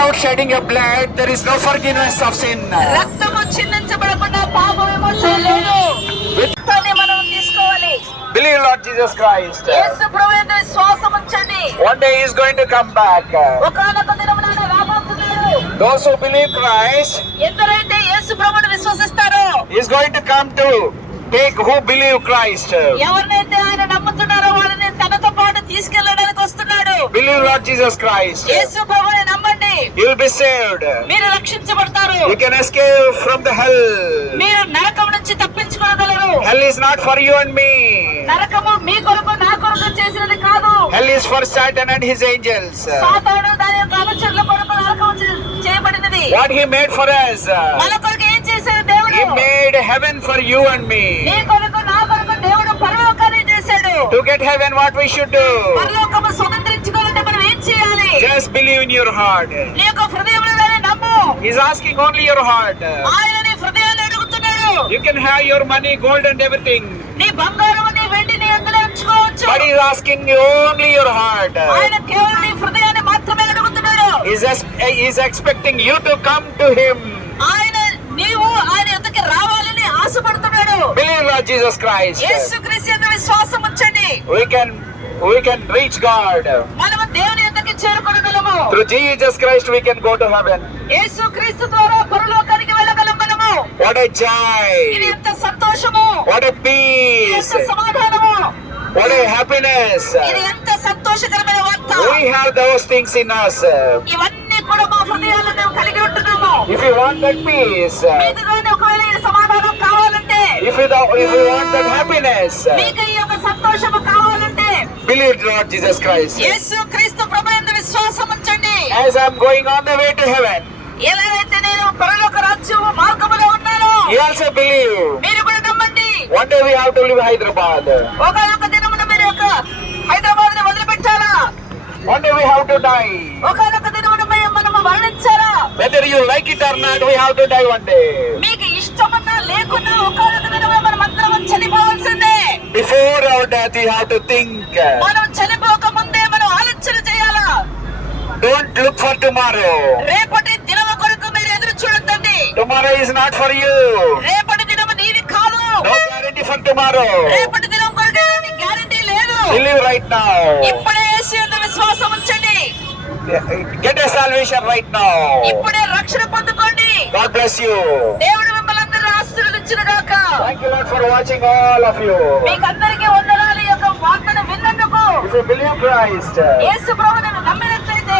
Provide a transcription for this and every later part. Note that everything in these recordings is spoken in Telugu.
Without shedding a blood, there is no forgiveness of sin. రక్తము చిందించబడకుండా పాప విమోచన లేదు. రక్తాన్ని మనం తీసుకోవాలి. Believe Lord Jesus Christ. యేసు ప్రభువునందు విశ్వాసం ఉంచండి. One day He is going to come back. ఒకానొక దినమున ఆయన రాబోతున్నాడు. Those who believe Christ, ఎందరైతే యేసు ప్రభువును విశ్వసిస్తారో, He is going to come to take who believe Christ. ఎవరినైతే ఆయన నమ్ముతున్నారో వాళ్ళని తనతో పాటు తీసుకెళ్ళడానికి వస్తున్నాడు. Believe Lord Jesus Christ. యేసు ప్రభువుని నమ్మండి. You will be saved. మీరు రక్షించబడతారు. You can escape from the hell. మీరు నరకం నుంచి తప్పించుకోగలరు. Hell is not for you and me. నరకము మీ కొరకు నా కొరకు చేసినది కాదు. Hell is for Satan and his angels. సాతాను దాని యొక్క అనుచరుల కొరకు నరకం చేయబడినది. What he made for us. మన కొరకు ఏం చేశాడు దేవుడు? He made heaven for you and me. నీ కొరకు నా కొరకు దేవుడు పరలోకాన్ని చేశాడు. To get heaven, what we should do? పరలోకము స్వతంత్రించుకోవాలంటే మనం ఏం చేయాలి? Just believe in your heart. నీ యొక్క హృదయంలోనే నమ్ము. He's asking only your heart. ఆయన నీ హృదయాన్ని అడుగుతున్నాడు. You can have your money, gold and everything. నీ బంగారం నీ వెండిని అందులో ఉంచుకోవచ్చు. But he's asking you only your heart. ఆయన కేవలం నీ హృదయాన్ని మాత్రమే అడుగుతున్నాడు. He's expecting you to come to him. నీవు ఆయన యొద్దకు రావాలని ఆశపడుతున్నాడు. Believe Lord Jesus Christ. యేసుక్రీస్తు యందు విశ్వాసం ఉంచండి. We can reach God. మనము దేవుని యొద్దకు చేరుకోగలము. Through Jesus Christ we can go to heaven. యేసుక్రీస్తు ద్వారా పరలోకానికి వెళ్ళగలం మనము. What a joy. ఇది ఎంత సంతోషము. What a peace. ఎంత సమాధానము. What a happiness. ఇది ఎంత సంతోషకరమైన వార్త. We have those things in us. ఇవన్నీ కూడా మా హృదయాల్లో మేము కలిగి ఉంటున్నాము. If you want that peace, మీకు కానీ ఒకవేళ ఈ సమాధానం కావాలంటే, if you want that happiness, మీకు ఈ యొక్క సంతోషము కావాలంటే, believe Lord Jesus Christ. యేసుక్రీస్తు ప్రభువునందు విశ్వాసం ఉంచండి. As I'm going on the way to heaven, ఎలాగైతే నేను పరలోక రాజ్యము మార్గములో ఉన్నానో, you also believe. మీరు కూడా నమ్మండి. One day we have to leave Hyderabad. ఒకానొక దినమున మీరు యొక్క హైదరాబాద్ ని వదిలిపెట్టాలా? One day we have to die. ఒకానొక దినమున మనము మరణించాలా? Whether you like it or not, we have to die one day. మీకు ఇష్టమన్నా లేకున్నా ఒకానొక దినమున మనం అందరం చనిపోవాల్సిందే. Before our death, we have to think. మనం చనిపోక ముందే మనం ఆలోచన చేయాలా? Don't look for tomorrow. రేపటి దినము కొరకు మీరు ఎదురు చూడొద్దండి. Tomorrow is not for you. రేపటి దినము నీది కాదు. No guarantee for tomorrow. రేపటి దినం కొరకు ఎలాంటి గ్యారెంటీ లేదు. Believe right now. ఇప్పుడే యేసు యందు విశ్వాసం ఉంచండి. Get a salvation right now. ఇప్పుడే రక్షణ పొందుకోండి. God bless you. దేవుడు మిమ్మల్ని అందరిని ఆశీర్వదించును గాక. Thank you Lord for watching all of you. మీకందరికీ వందనాలు. ఈ యొక్క వార్తను విన్నందుకు. If you believe Christ, యేసు ప్రభువును నమ్మినట్లయితే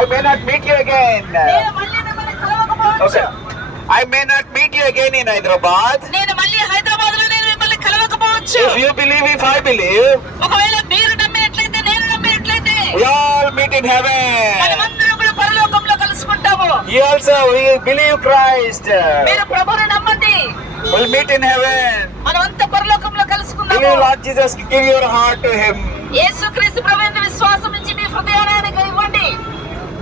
I may not meet you again. నేను మళ్ళీ మిమ్మల్ని కలవకపోవచ్చు. Okay. I may not meet you again in Hyderabad. నేను మళ్ళీ హైదరాబాద్ లో నేను మిమ్మల్ని కలవకపోవచ్చు. If you believe, if I believe, ఒకవేళ మీరు నమ్మినట్లయితే నేను నమ్మినట్లయితే we all meet in heaven. మనమందరం కూడా పరలోకంలో కలుసుకుంటాము. You also will believe Christ. మీరు ప్రభువును నమ్మండి. We'll meet in heaven. మనమంతా పరలోకంలో కలుసుకుందాము. Believe Lord Jesus, give your heart to Him. యేసుక్రీస్తు ప్రభువునందు విశ్వాసం ఉంచి మీ హృదయాన్ని ఇవ్వండి.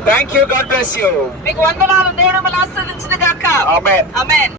Thank you. God bless you. మీకు వందనాలు. దేవుడు మిమ్మల్ని ఆశీర్వదించును గాక. Amen. ఆమేన్.